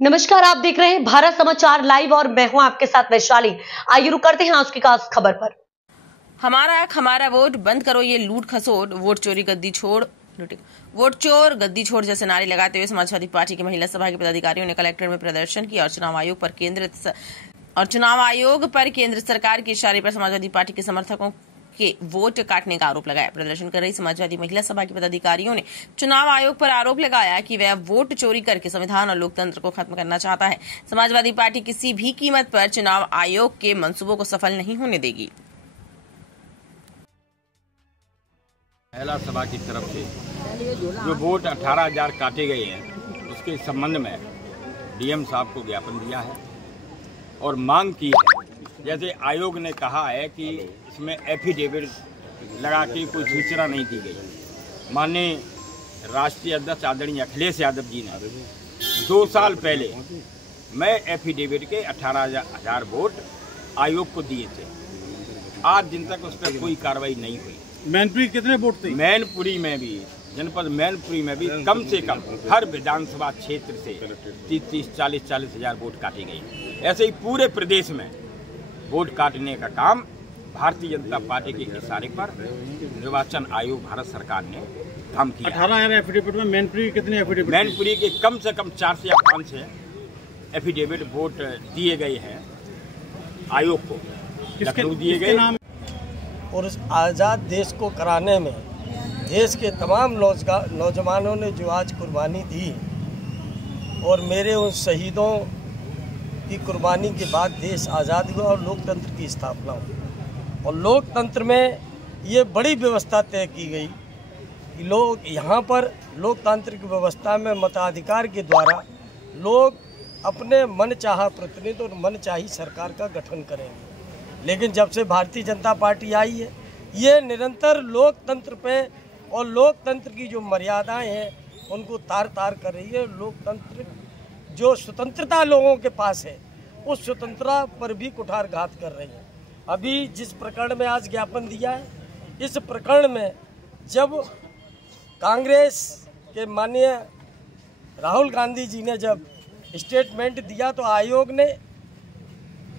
नमस्कार, आप देख रहे हैं भारत समाचार लाइव और मैं हूं आपके साथ वैशाली। आइए रुक करते हैं आज की खास खबर पर। हमारा हक हमारा वोट, बंद करो ये लूट खसोट, वोट चोरी गद्दी छोड़, वोट चोर गद्दी छोड़ जैसे नारे लगाते हुए समाजवादी पार्टी की महिला सभा के पदाधिकारियों ने कलेक्ट्रेट में प्रदर्शन किया और चुनाव आयोग पर केंद्र सरकार के इशारे पर समाजवादी पार्टी के समर्थकों के वोट काटने का आरोप लगाया। प्रदर्शन कर रही समाजवादी महिला सभा के पदाधिकारियों ने चुनाव आयोग पर आरोप लगाया कि वह वोट चोरी करके संविधान और लोकतंत्र को खत्म करना चाहता है। समाजवादी पार्टी किसी भी कीमत पर चुनाव आयोग के मंसूबों को सफल नहीं होने देगी। महिला सभा की तरफ से जो वोट 18,000 काटे गए हैं उसके संबंध में डीएम साहब को ज्ञापन दिया है और मांग की है। जैसे आयोग ने कहा है कि इसमें एफिडेविट लगा के कोई सूचना नहीं दी गई। माननीय राष्ट्रीय अध्यक्ष आदरणीय अखिलेश यादव जी ने 2 साल पहले मैं एफिडेविट के 18,000 वोट आयोग को दिए थे। आज दिन तक उस पर कोई कार्रवाई नहीं हुई। मैनपुरी कितने वोट थे? मैनपुरी में भी, जनपद मैनपुरी में भी कम से कम हर विधानसभा क्षेत्र से 30-40 हजार वोट काटे गए। ऐसे ही पूरे प्रदेश में वोट काटने का काम भारतीय जनता पार्टी के इशारे पर निर्वाचन आयोग भारत सरकार ने काम किया। 18,000 एफिडेविट में मैनपुरी कितने एफिडेविट? मैनपुरी के कम से कम 4 से 5 एफिडेविट वोट दिए गए हैं आयोग को। किसके दिए गए नाम? और उस आज़ाद देश को कराने में देश के तमाम नौजवानों ने जो आज कुर्बानी दी और मेरे उन शहीदों की कुर्बानी के बाद देश आज़ाद हुआ और लोकतंत्र की स्थापना हुई। और लोकतंत्र में ये बड़ी व्यवस्था तय की गई कि लोग यहाँ पर लोकतांत्रिक व्यवस्था में मताधिकार के द्वारा लोग अपने मनचाहा प्रतिनिधि और मनचाही सरकार का गठन करेंगे। लेकिन जब से भारतीय जनता पार्टी आई है ये निरंतर लोकतंत्र पे और लोकतंत्र की जो मर्यादाएं हैं उनको तार तार कर रही है। लोकतंत्र जो स्वतंत्रता लोगों के पास है उस स्वतंत्रता पर भी कुठारघात कर रही है। अभी जिस प्रकरण में आज ज्ञापन दिया है, इस प्रकरण में जब कांग्रेस के माननीय राहुल गांधी जी ने जब स्टेटमेंट दिया तो आयोग ने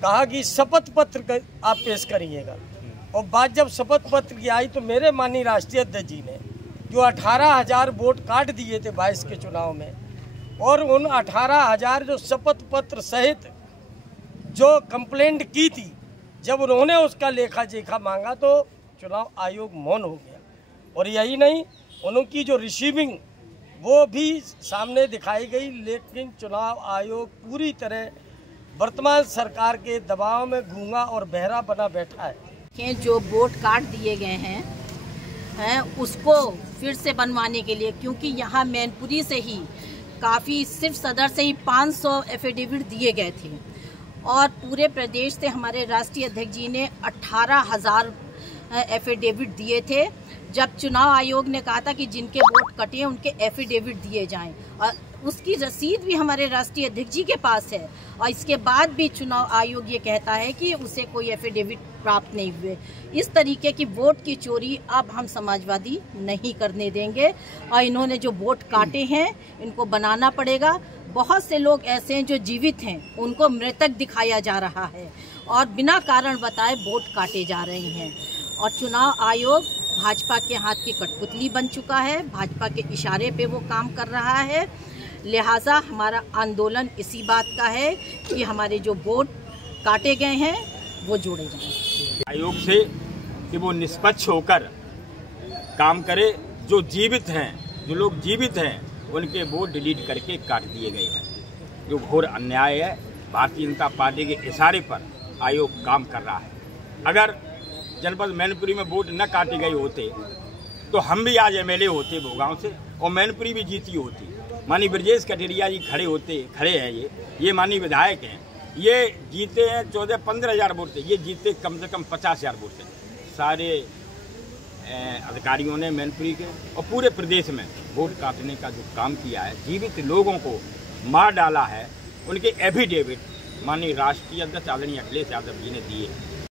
कहा कि शपथ पत्र आप पेश करिएगा। और बात जब शपथ पत्र की आई तो मेरे माननीय राष्ट्रीय अध्यक्ष जी ने जो 18,000 वोट काट दिए थे 22 के चुनाव में, और उन 18,000 जो शपथ पत्र सहित जो कंप्लेंट की थी, जब उन्होंने उसका लेखा जोखा मांगा तो चुनाव आयोग मौन हो गया। और यही नहीं, उनकी जो रिसीविंग वो भी सामने दिखाई गई। लेकिन चुनाव आयोग पूरी तरह वर्तमान सरकार के दबाव में गूंगा और बहरा बना बैठा है। जो वोट काट दिए गए हैं उसको फिर से बनवाने के लिए, क्योंकि यहाँ मैनपुरी से ही काफ़ी, सिर्फ सदर से ही 500 एफिडेविट दिए गए थे और पूरे प्रदेश से हमारे राष्ट्रीय अध्यक्ष जी ने 18,000 एफिडेविट दिए थे। जब चुनाव आयोग ने कहा था कि जिनके वोट कटे हैं उनके एफिडेविट दिए जाएं, और उसकी रसीद भी हमारे राष्ट्रीय अध्यक्ष जी के पास है, और इसके बाद भी चुनाव आयोग ये कहता है कि उसे कोई एफिडेविट प्राप्त नहीं हुए। इस तरीके की वोट की चोरी अब हम समाजवादी नहीं करने देंगे और इन्होंने जो वोट काटे हैं इनको बनाना पड़ेगा। बहुत से लोग ऐसे हैं जो जीवित हैं, उनको मृतक दिखाया जा रहा है और बिना कारण बताए वोट काटे जा रहे हैं। और चुनाव आयोग भाजपा के हाथ की कठपुतली बन चुका है, भाजपा के इशारे पे वो काम कर रहा है। लिहाजा हमारा आंदोलन इसी बात का है कि हमारे जो वोट काटे गए हैं वो जोड़े जाएं। आयोग से कि वो निष्पक्ष होकर काम करे। जो जीवित हैं, जो लोग जीवित हैं उनके वोट डिलीट करके काट दिए गए हैं, जो घोर अन्याय है। भारतीय जनता पार्टी के इशारे पर आयोग काम कर रहा है। अगर जनपद मैनपुरी में वोट न काटे गए होते तो हम भी आज एमएलए होते भोगांव से और मैनपुरी भी जीती होती। माननीय ब्रजेश कटेरिया जी खड़े हैं, ये माननीय विधायक हैं, ये जीते हैं 14-15 हजार वोट से, ये जीते कम से कम 50,000 वोट से। सारे अधिकारियों ने मैनपुरी के और पूरे प्रदेश में वोट काटने का जो काम किया है, जीवित लोगों को मार डाला है। उनके एफिडेविट माननीय राष्ट्रीय अध्यक्ष आदरणीय अखिलेश यादव जी ने दिए।